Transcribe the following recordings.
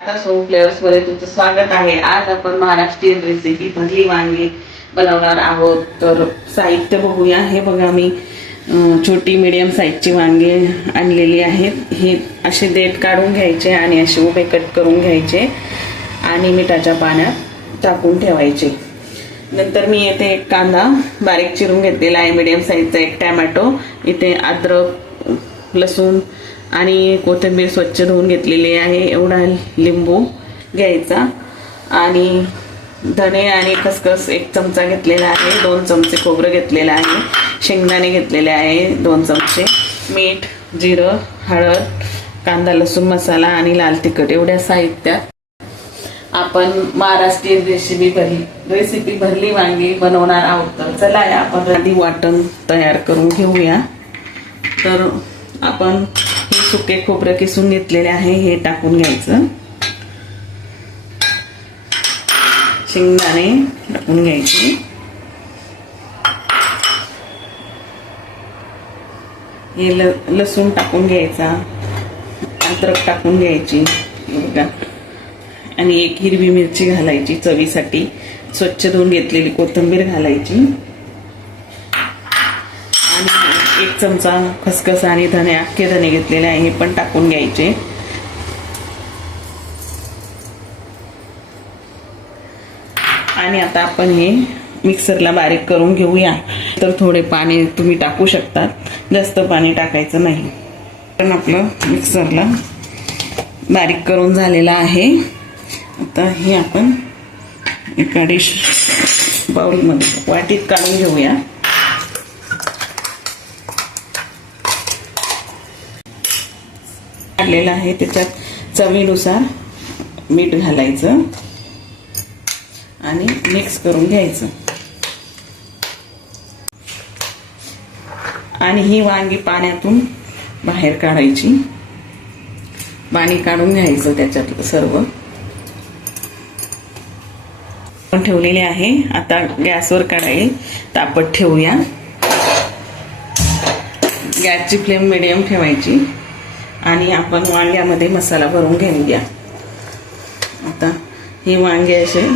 आता सोम फ्लेवर्समध्ये तुमचं स्वागत आहे. आज आपण महाराष्ट्रीयन रेसिपी भरली वांगी बनवणार आहोत. तर साहित्य बघूया. हे बघा मी छोटी मीडियम साईजची वांगी आणलेली आहेत. हे असे देठ काढून घ्यायचे आणि असे उभे कट करून घ्यायचे आणि मिठाच्या पाण्यात टाकून ठेवायचे. नंतर मी येथे एक कांदा बारीक चिरून घेतलेला आहे. मीडियम साईजचा एक टॅमॅटो इथे अद्रक लसूण आणि कोथिंबीर स्वच्छ धुवून घेतलेली आहे. एवढा लिंबू घ्यायचा. आणि धने आणि खसखस एक चमचा घेतलेला आहे. दोन चमचे खोबरं घेतलेलं आहे. शेंगदाणे घेतलेले आहे. दोन चमचे मीठ जिरं हळद कांदा लसूण मसाला आणि लाल तिखट एवढ्या साहित्यात आपण महाराष्ट्रीयन रेसिपी भरली रेसिपी भरली वांगी बनवणार आहोत. तर चला या आपण आधी वाटण तयार करून घेऊया. तर आपण सुके खोबरं किसून घेतलेले आहे हे टाकून घ्यायचं. शेंगदाणे टाकून घ्यायचे. हे ल लसूण टाकून घ्यायचा. अद्रक टाकून घ्यायची. बघा. आणि एक हिरवी मिरची घालायची चवीसाठी. स्वच्छ धुवून घेतलेली कोथिंबीर घालायची. आणि एक चमचा खसखस आणि धने अख्खे धने घेतलेले आहे हे पण टाकून घ्यायचे. आणि आता आपण हे मिक्सरला बारीक करून घेऊया. तर थोडे पाणी तुम्ही टाकू शकतात. जास्त पाणी टाकायचं नाही. पण आपलं मिक्सरला बारीक करून झालेलं आहे. आता हे आपण एका डिश बाउलमध्ये वाटीत काढून घेऊया. काढलेलं आहे. त्याच्यात चवीनुसार मीठ घालायचं आणि मिक्स करून घ्यायचं. आणि ही वांगी पाण्यातून बाहेर काढायची. पाणी काढून घ्यायचं त्याच्यात सर्व. पण ठेवलेले आहे. आता गॅसवर कढाई तापत ठेवूया. गॅसची फ्लेम मिडियम ठेवायची. आणि आपण वांग्यामध्ये मसाला भरून घेऊन घ्या. आता ही वांगे असे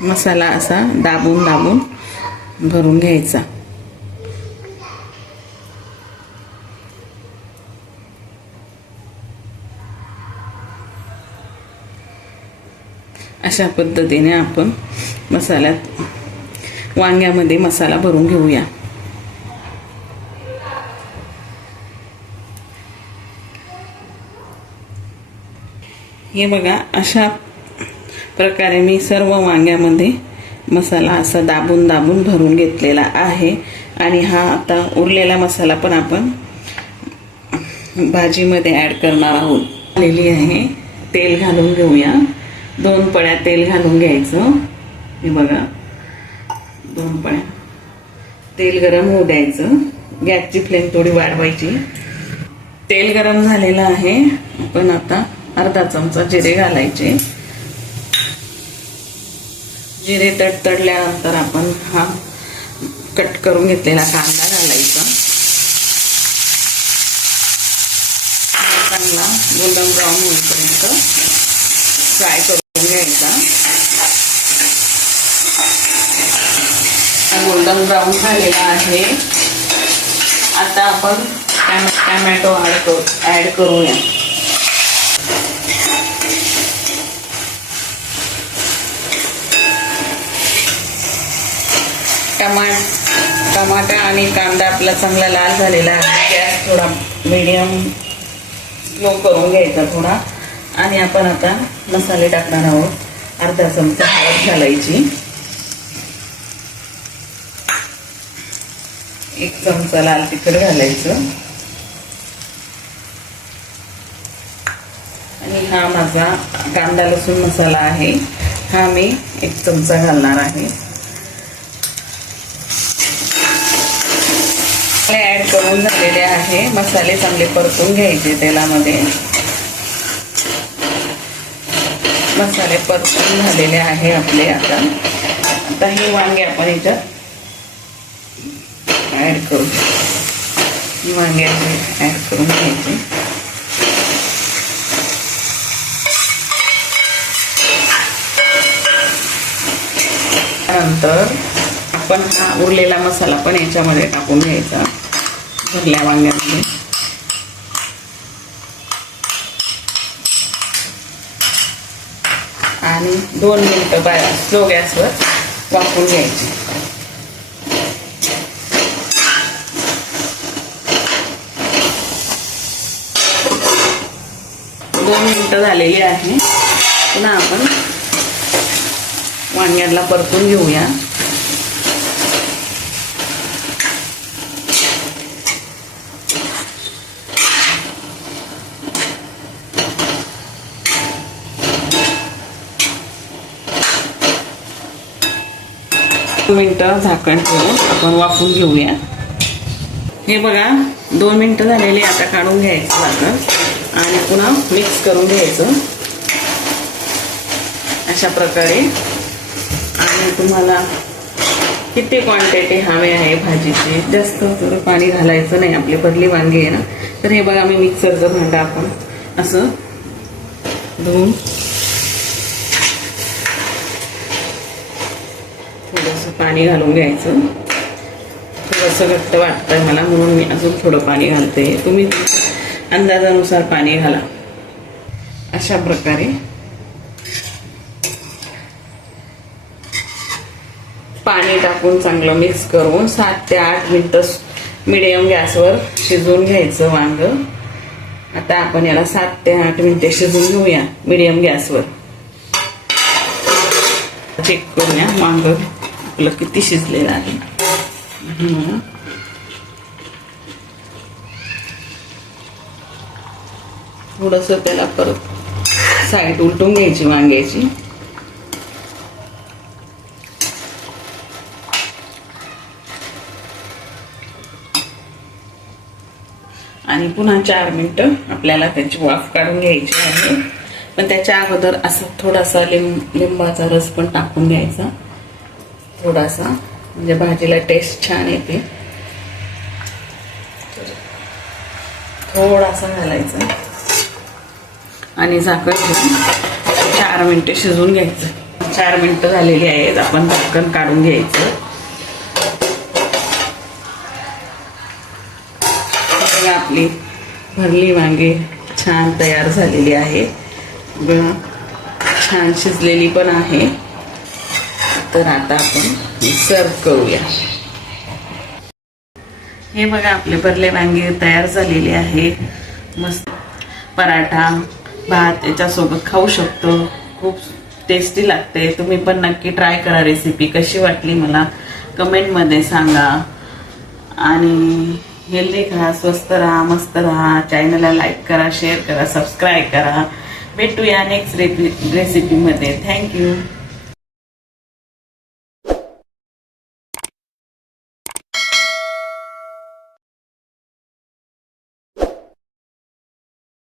मसाला असा दाबून दाबून भरून घ्यायचा. अशा पद्धतीने आपण मसाल्यात वांग्यामध्ये मसाला भरून घेऊया. हे बघा अशा प्रकारे मी सर्व वांग्यामध्ये मसाला असा दाबून दाबून भरून घेतलेला आहे. आणि हा आता उरलेला मसाला पण आपण भाजीमध्ये ॲड करणार आहोत. आलेली आहे. तेल घालून घेऊया. दोन पळ्या तेल घालून घ्यायचं. हे बघा. दोन पळ्या. तेल गरम होऊ द्यायचं. गॅसची फ्लेम थोडी वाढवायची. तेल गरम झालेलं आहे. आपण आता अर्धा चमचा जिरे घालायचे. जिरे तडतडल्यानंतर आपण हा कट करून घेतलेला कांदा घालायचा. चांगला गोल्डन ब्राऊन होईपर्यंत फ्राय करून घ्यायचा. गोल्डन ब्राऊन झालेला आहे. आता आपण टॅमॅटो ॲड करू ॲड करूया. टमाट टमाटा आणि कांदा आपला चांगला लाल झालेला आहे. गॅस थोडा मीडियम स्लो करून घ्यायचा थोडा. आणि आपण आता मसाले टाकणार आहोत. अर्धा चमचा हळद घालायची. एक चमचा लाल तिखट घालायचं. आणि हा माझा कांदा लसूण मसाला आहे. हा मी एक चमचा घालणार आहे. आहे. मसाले चांगले परतून घ्यायचे तेलामध्ये. मसाले परतून झालेले आहे आपले आता. आता हे वांगे आपण याच्यात ॲड करू. वांगे ॲड करून घ्यायचे. नंतर आपण हा उरलेला मसाला पण याच्यामध्ये टाकून घ्यायचा. भरल्या वांग्यामध्ये. आणि दोन मिनटं बाय स्लो गॅसवर वापरून घ्यायची. दोन मिनटं झालेली आहे. पुन्हा आपण वांग्याला परतून घेऊया. मिनटं झाकण ठेवून आपण वाफून घेऊया. हे बघा दोन मिनटं झालेली आता काढून घ्यायचं झाकण आणि पुन्हा मिक्स करून घ्यायचं. अशा प्रकारे. आणि तुम्हाला किती क्वांटिटी हवे आहे भाजीची जास्त थोडं पाणी घालायचं नाही आपली भरली वांगी आहे ना. तर हे बघा मी मिक्सरचं भांडं आपण असं धुवून थोडंसं पाणी घालून घ्यायचं. थोडंसं घट्ट वाटतंय मला म्हणून मी अजून थोडं पाणी घालते. तुम्ही अंदाजानुसार पाणी घाला. अशा प्रकारे. पाणी टाकून चांगलं मिक्स करून सात ते आठ मिनटं मिडियम गॅसवर शिजवून घ्यायचं वांग. आता आपण याला सात ते आठ मिनटे शिजवून घेऊया मिडियम गॅसवर. चेक करूया वांग. आपलं किती शिजलेलं आहे थोडस त्याला परत साईड उलटून घ्यायची वांग्याची आणि पुन्हा चार मिनिटं आपल्याला त्याची वाफ काढून घ्यायची आहे. पण त्याच्या अगोदर असं थोडासा लिंब लिंबाचा रस पण टाकून घ्यायचा. थोडासा. म्हणजे भाजीला टेस्ट छान येते. थोडासा घालायचा. आणि झाकण ठेवून चार मिनिटं शिजवून घ्यायचं. चार मिनटं झालेली आहेत. आपण झाकण काढून घ्यायचं. आपली भरली वांगी छान तयार झालेली आहे. छान शिजलेली पण आहे. तर आता आपण सर्व करूया. हे बघा आपले भरले वांगे तयार झालेले आहे. मस्त पराठा भात याच्यासोबत खाऊ शकतो. खूप टेस्टी लागते. तुम्ही पण नक्की ट्राय करा रेसिपी कशी वाटली मला कमेंटमध्ये सांगा. आणि हेल्दी खा स्वस्त राहा मस्त राहा. चॅनलला लाईक करा शेअर करा सबस्क्राईब करा. भेटूया नेक्स्ट रेसिपीमध्ये थँक्यू